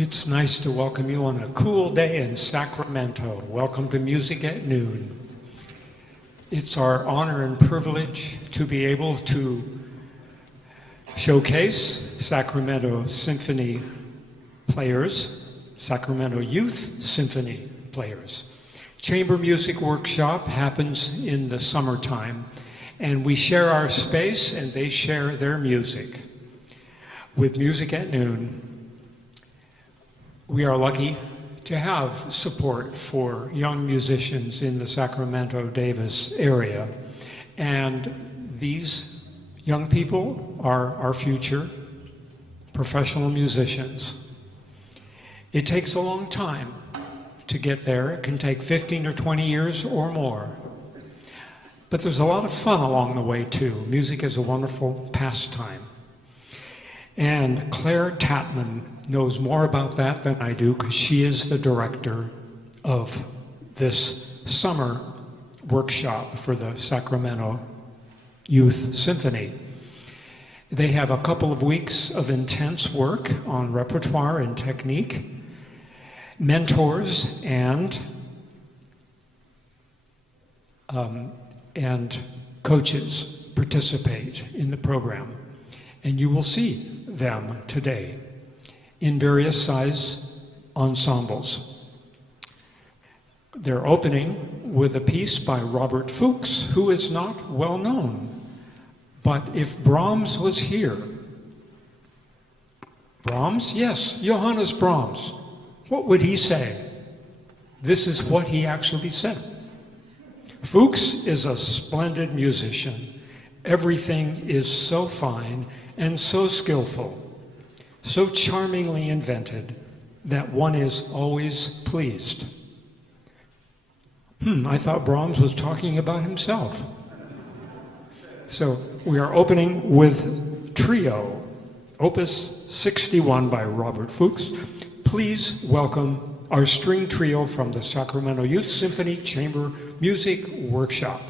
It's nice to welcome you on a cool day in Sacramento. Welcome to Music at Noon. It's our honor and privilege to be able to showcase Sacramento Symphony players, Sacramento Youth Symphony players. Chamber Music Workshop happens in the summertime, and we share our space and they share their music. With Music at Noon, we are lucky to have support for young musicians in the Sacramento-Davis area. And these young people are our future professional musicians. It takes a long time to get there. It can take 15 or 20 years or more. But there's a lot of fun along the way too. Music is a wonderful pastime. And Claire Tatman knows more about that than I do because she is the director of this summer workshop for the Sacramento Youth Symphony. They have a couple of weeks of intense work on repertoire and technique. Mentors and coaches participate in the program. And you will see them today in various size ensembles. They're opening with a piece by Robert Fuchs, who is not well known. But if Brahms was here, Brahms? Yes, Johannes Brahms. What would he say? This is what he actually said. Fuchs is a splendid musician. Everything is so fine and so skillful, so charmingly invented that one is always pleased. I thought Brahms was talking about himself. So we are opening with Trio, Opus 61 by Robert Fuchs. Please welcome our string trio from the Sacramento Youth Symphony Chamber Music Workshop.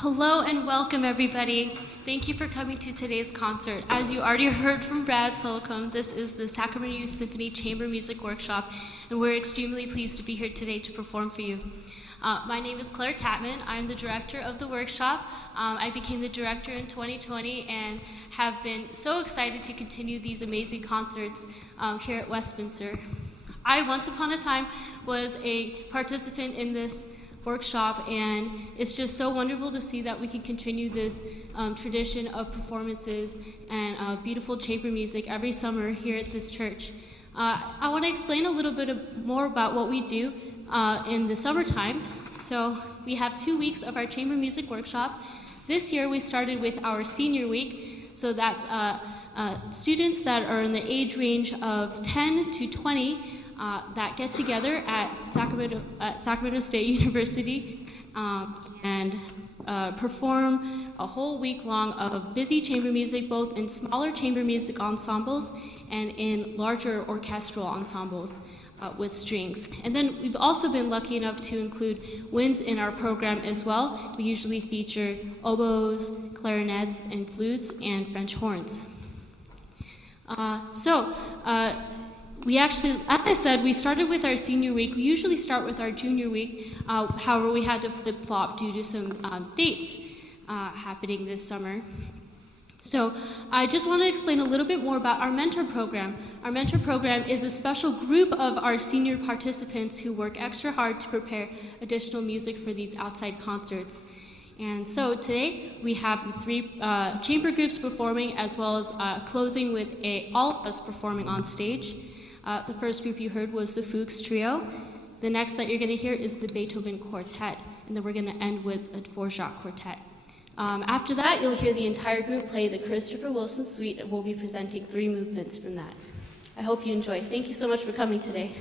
Hello and welcome, everybody. Thank you for coming to today's concert. As you already heard from Brad Solcombe, this is the Sacramento Youth Symphony Chamber Music Workshop, and we're extremely pleased to be here today to perform for you. My name is Claire Tatman. I'm the director of the workshop. I became the director in 2020 and have been so excited to continue these amazing concerts here at Westminster. I, once upon a time, was a participant in this workshop, and it's just so wonderful to see that we can continue this tradition of performances and beautiful chamber music every summer here at this church. I want to explain a little bit more about what we do in the summertime. So we have 2 weeks of our chamber music workshop. This year we started with our senior week, so that's students that are in the age range of 10 to 20 that get together at Sacramento State University and perform a whole week long of busy chamber music, both in smaller chamber music ensembles and in larger orchestral ensembles with strings. And then we've also been lucky enough to include winds in our program as well. We usually feature oboes, clarinets, and flutes, and French horns. We actually, as I said, we started with our senior week. We usually start with our junior week. However, we had to flip-flop due to some dates happening this summer. So I just want to explain a little bit more about our mentor program. Our mentor program is a special group of our senior participants who work extra hard to prepare additional music for these outside concerts. And so today we have the 3 chamber groups performing, as well as closing with all of us performing on stage. The first group you heard was the Fuchs trio. The next that you're going to hear is the Beethoven Quartet, and then we're going to end with a Dvořák Quartet. After that, you'll hear the entire group play the Christopher Wilson Suite, and we'll be presenting 3 movements from that. I hope you enjoy. Thank you so much for coming today.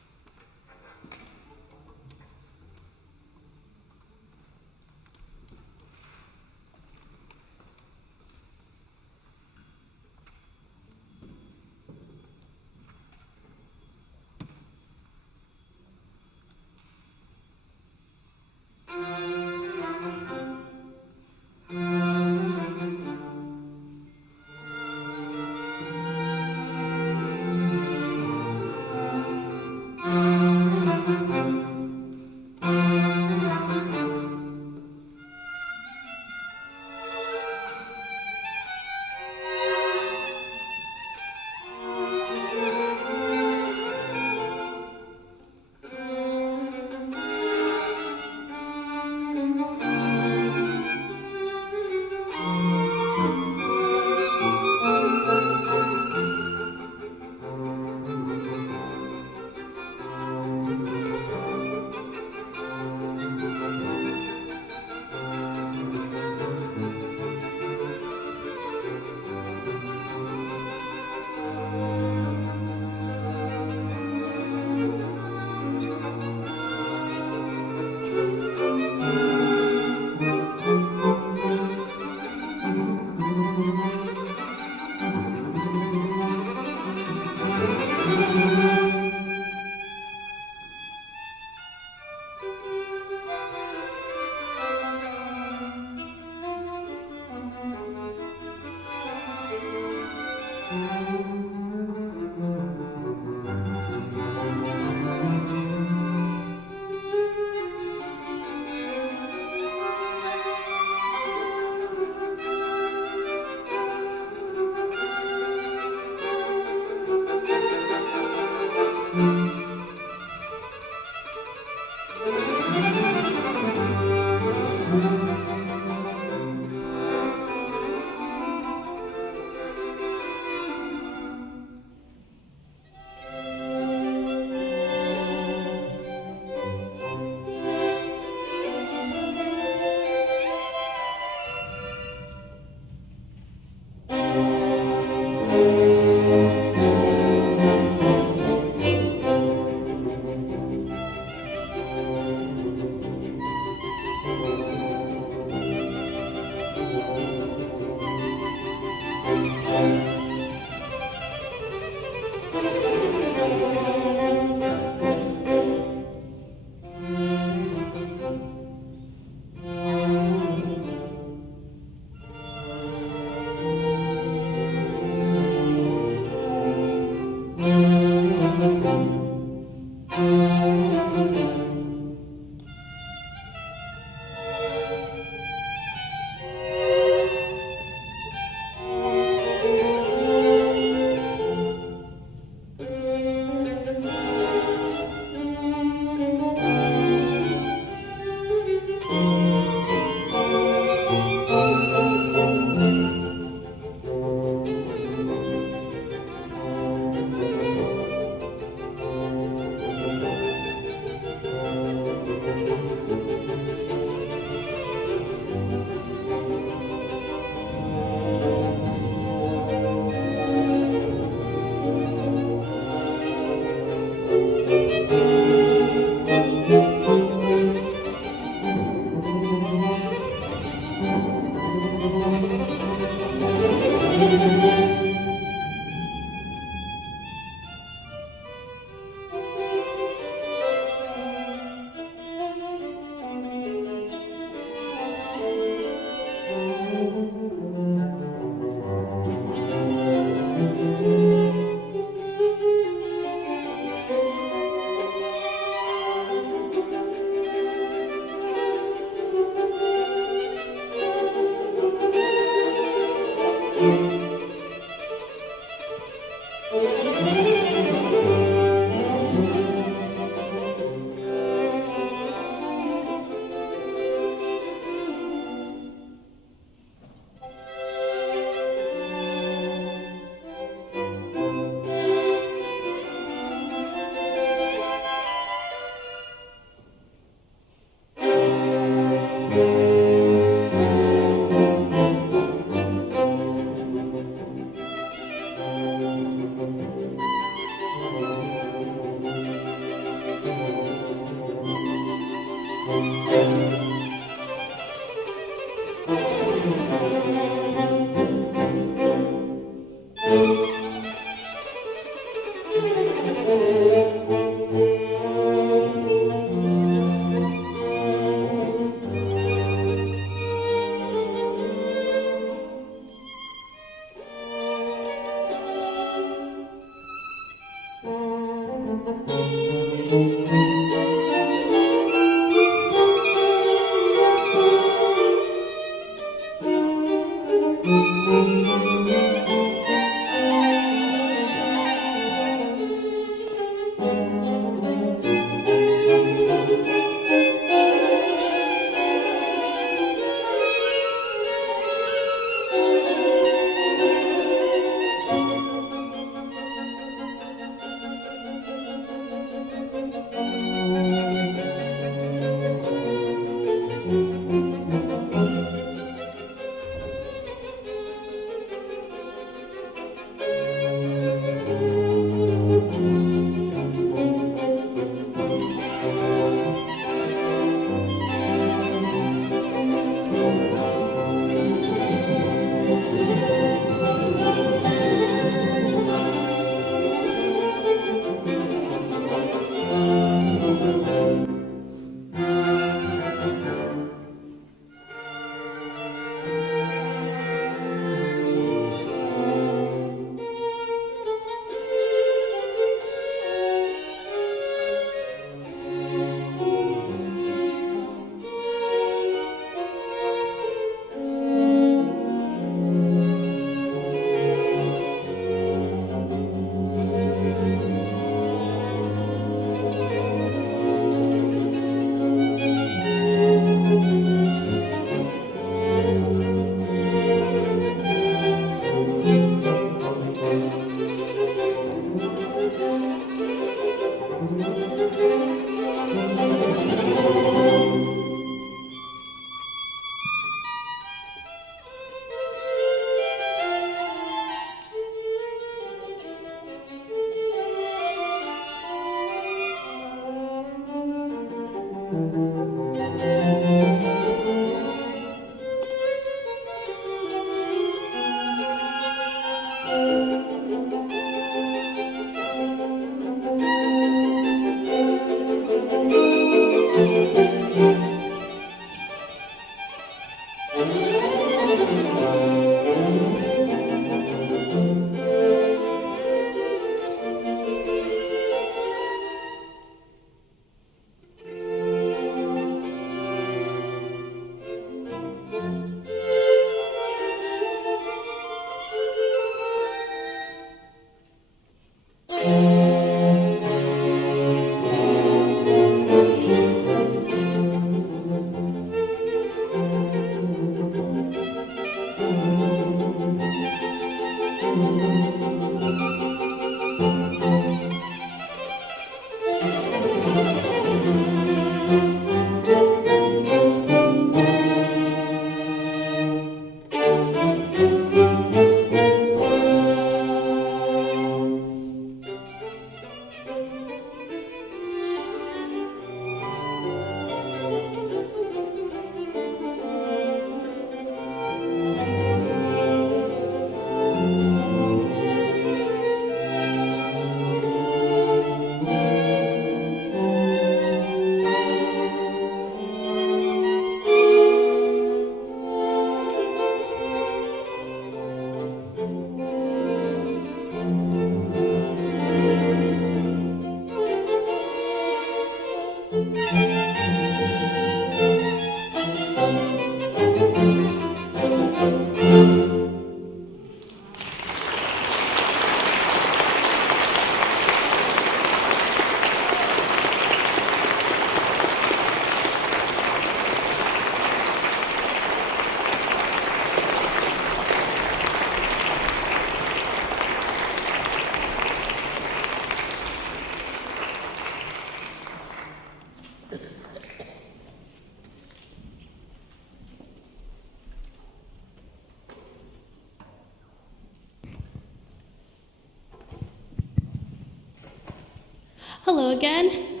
Hello again.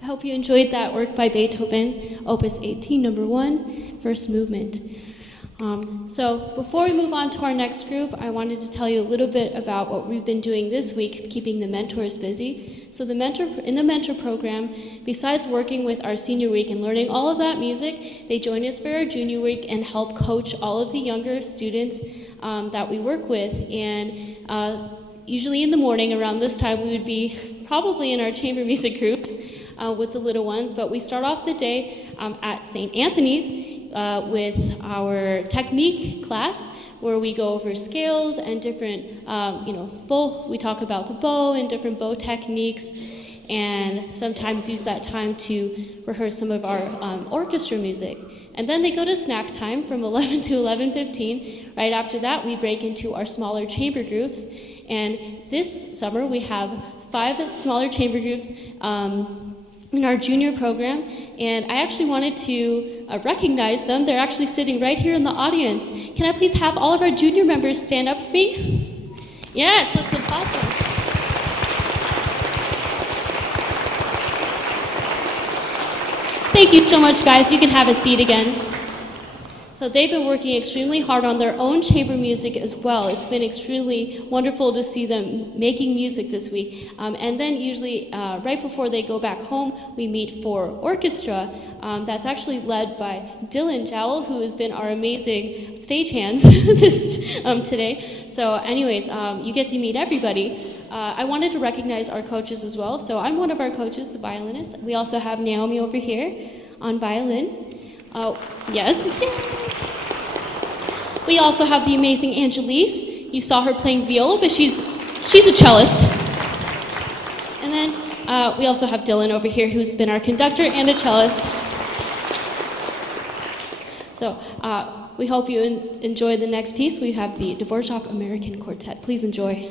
I hope you enjoyed that work by Beethoven, Opus 18, number 1, first movement. So before we move on to our next group, I wanted to tell you a little bit about what we've been doing this week, keeping the mentors busy. So in the mentor program, besides working with our senior week and learning all of that music, they join us for our junior week and help coach all of the younger students that we work with. And usually in the morning around this time, we would be probably in our chamber music groups with the little ones, but we start off the day at St. Anthony's with our technique class, where we go over scales and different, bow. We talk about the bow and different bow techniques, and sometimes use that time to rehearse some of our orchestra music. And then they go to snack time from 11 to 11:15. Right after that, we break into our smaller chamber groups. And this summer, we have 5 smaller chamber groups in our junior program. And I actually wanted to recognize them. They're actually sitting right here in the audience. Can I please have all of our junior members stand up for me? Yes, let's applaud them. Thank you so much, guys. You can have a seat again. So they've been working extremely hard on their own chamber music as well. It's been extremely wonderful to see them making music this week. And then usually right before they go back home, we meet for orchestra. That's actually led by Dylan Jowell, who has been our amazing stagehands today. So anyways, you get to meet everybody. I wanted to recognize our coaches as well. So I'm one of our coaches, the violinist. We also have Naomi over here on violin. Yes. We also have the amazing Angelese. You saw her playing viola, but she's a cellist. And then we also have Dylan over here, who's been our conductor and a cellist. So we hope you enjoy the next piece. We have the Dvořák American Quartet. Please enjoy.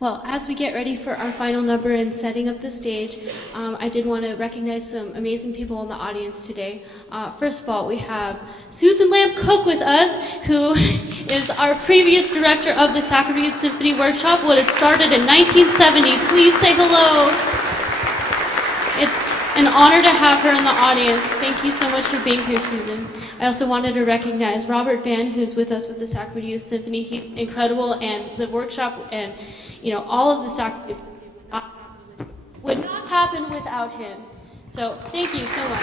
Well, as we get ready for our final number and setting up the stage, I did want to recognize some amazing people in the audience today. First of all, we have Susan Lamb Cook with us, who is our previous director of the Sacramento Symphony Workshop, what has started in 1970. Please say hello. It's an honor to have her in the audience. Thank you so much for being here, Susan. I also wanted to recognize Robert Van, who's with us with the Sacramento Youth Symphony. He's incredible, and the workshop and all of the Sacramento would not happen without him. So thank you so much.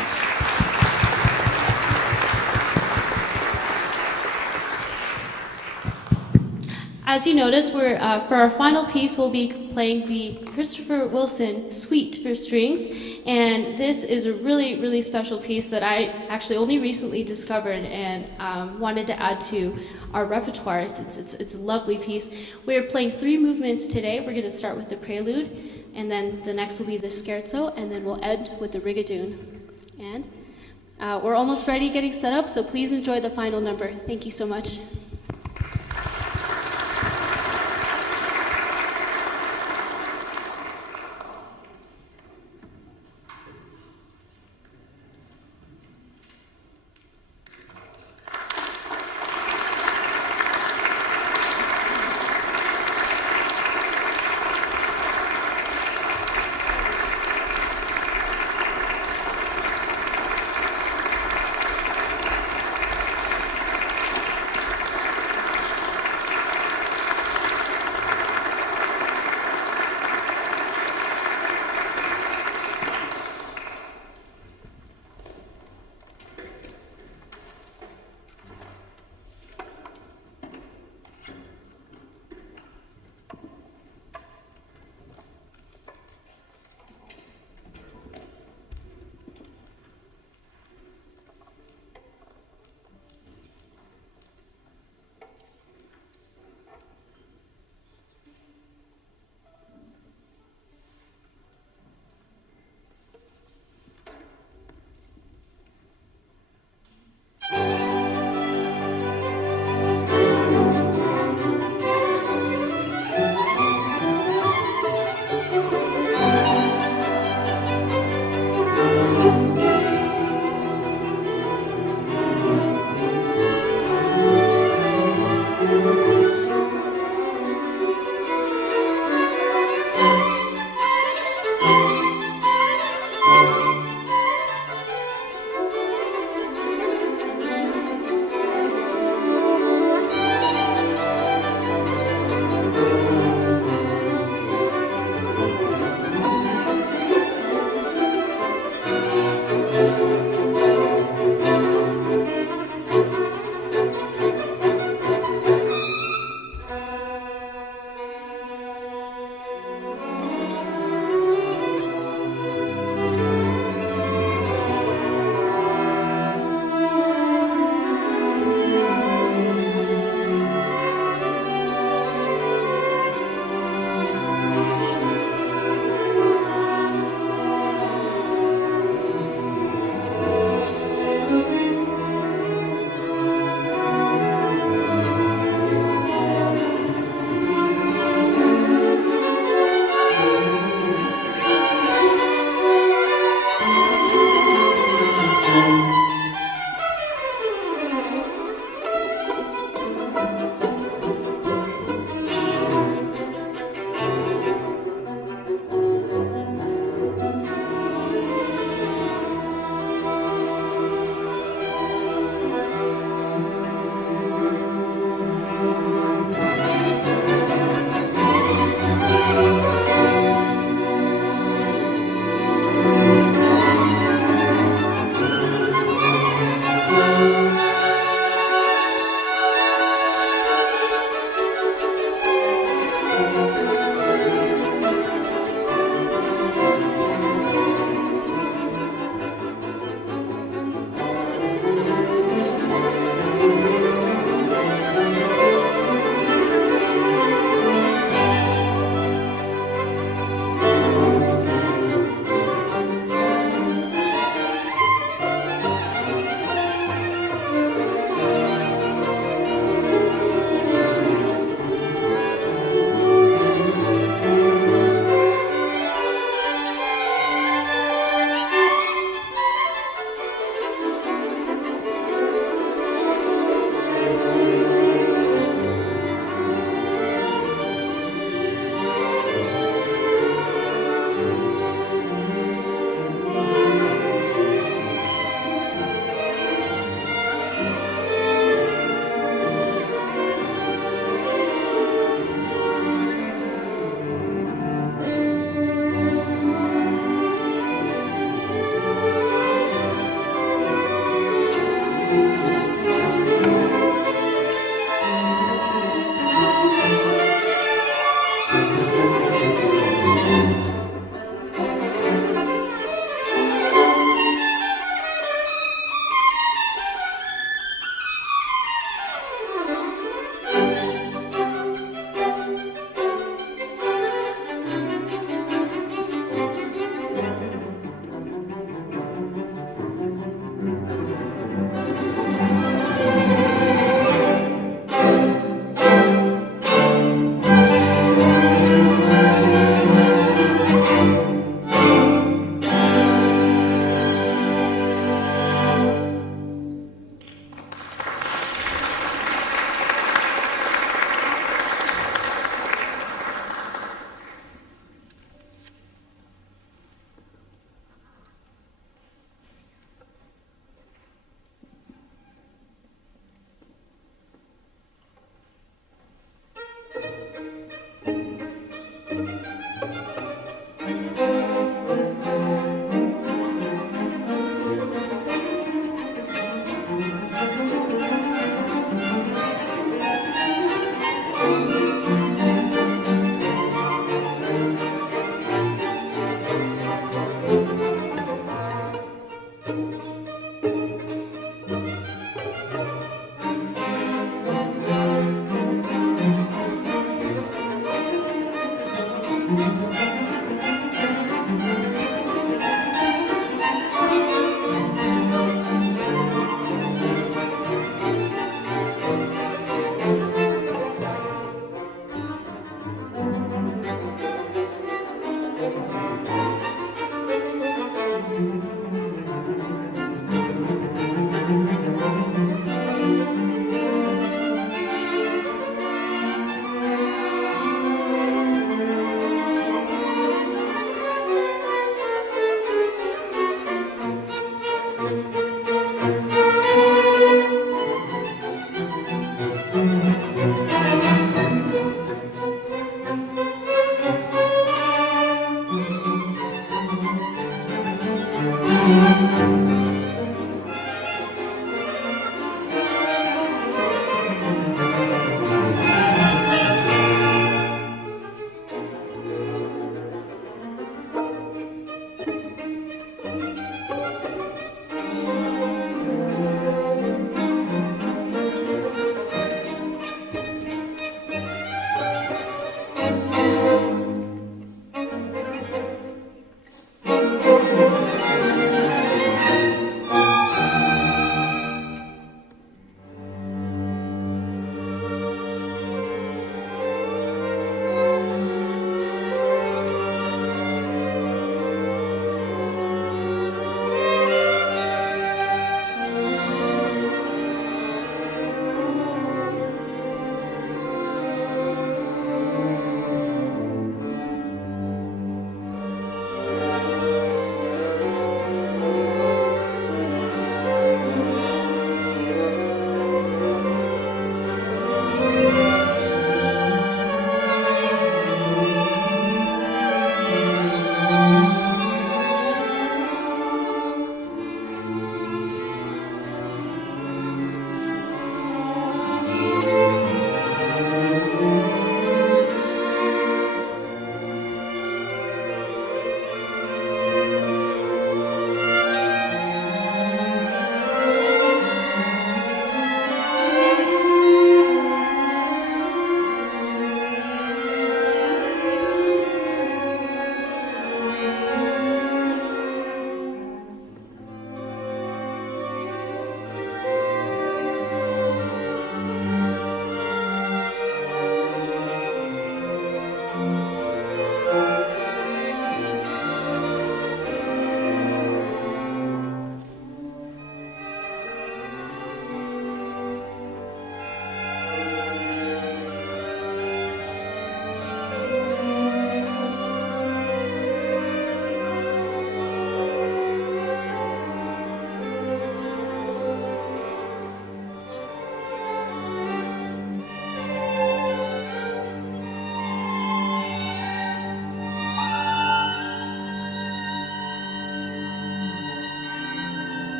As you notice, for our final piece, we'll be playing the Christopher Wilson Suite for strings, and this is a really, really special piece that I actually only recently discovered and wanted to add to our repertoire. It's a lovely piece. We're playing 3 movements today. We're going to start with the prelude, and then the next will be the scherzo, and then we'll end with the rigadoon. And we're almost ready getting set up, so please enjoy the final number. Thank you so much.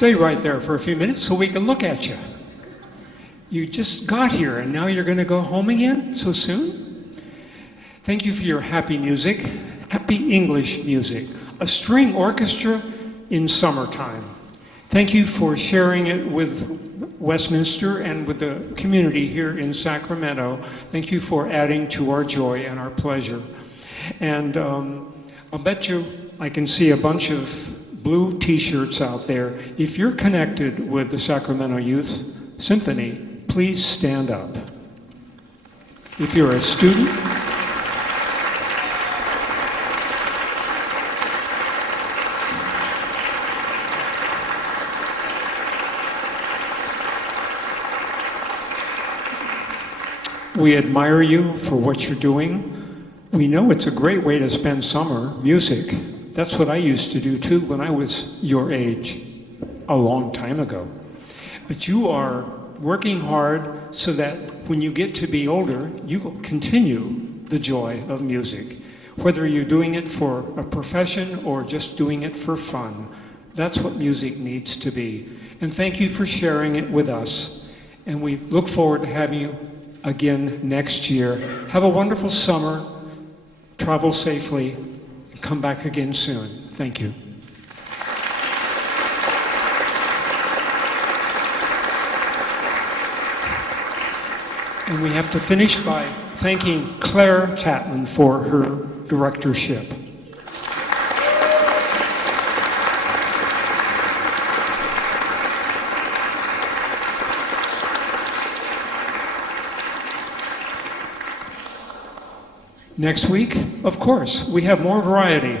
Stay right there for a few minutes so we can look at you. You just got here and now you're going to go home again so soon? Thank you for your happy music, happy English music, a string orchestra in summertime. Thank you for sharing it with Westminster and with the community here in Sacramento. Thank you for adding to our joy and our pleasure. And I'll bet you I can see a bunch of blue t-shirts out there. If you're connected with the Sacramento Youth Symphony, please stand up. If you're a student, we admire you for what you're doing. We know it's a great way to spend summer, music. That's what I used to do too when I was your age, a long time ago. But you are working hard so that when you get to be older, you will continue the joy of music. Whether you're doing it for a profession or just doing it for fun, that's what music needs to be. And thank you for sharing it with us. And we look forward to having you again next year. Have a wonderful summer, travel safely, and come back again soon. Thank you. And we have to finish by thanking Claire Tatman for her directorship. Next week, of course, we have more variety.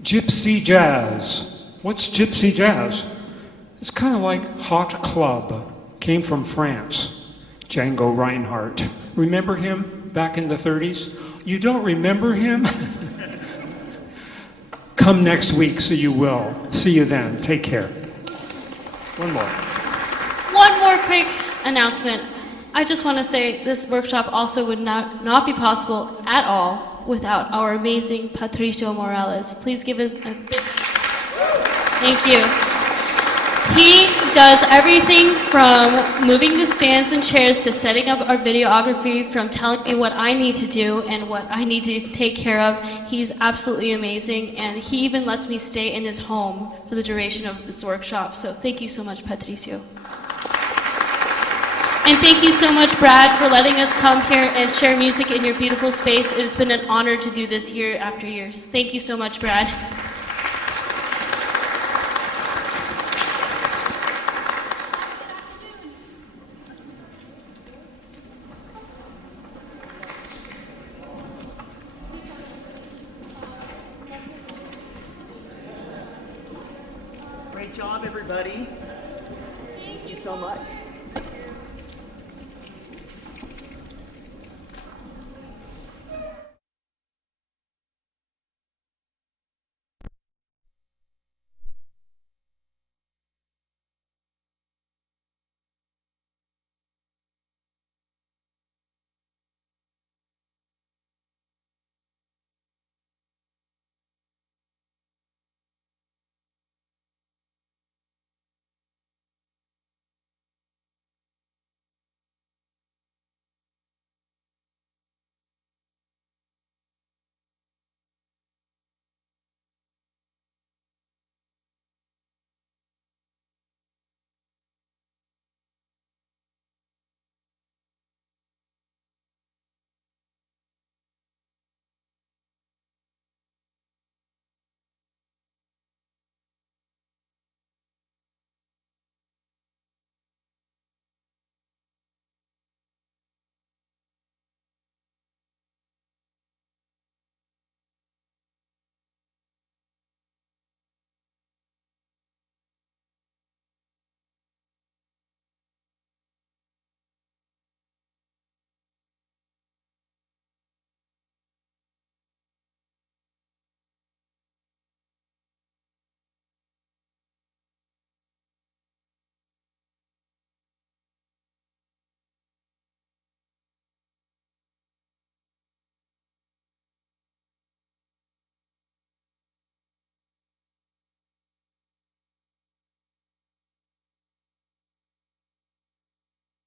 Gypsy jazz. What's gypsy jazz? It's kind of like hot club. Came from France. Django Reinhardt. Remember him back in the 30s? You don't remember him? Come next week so you will. See you then. Take care. One more quick announcement. I just want to say this workshop also would not be possible at all without our amazing Patricio Morales. Please give us a big thank you. He does everything from moving the stands and chairs to setting up our videography, from telling me what I need to do and what I need to take care of. He's absolutely amazing, and he even lets me stay in his home for the duration of this workshop. So thank you so much, Patricio. And thank you so much, Brad, for letting us come here and share music in your beautiful space. It's been an honor to do this year after years. Thank you so much, Brad. Great job, everybody. Thank you so much.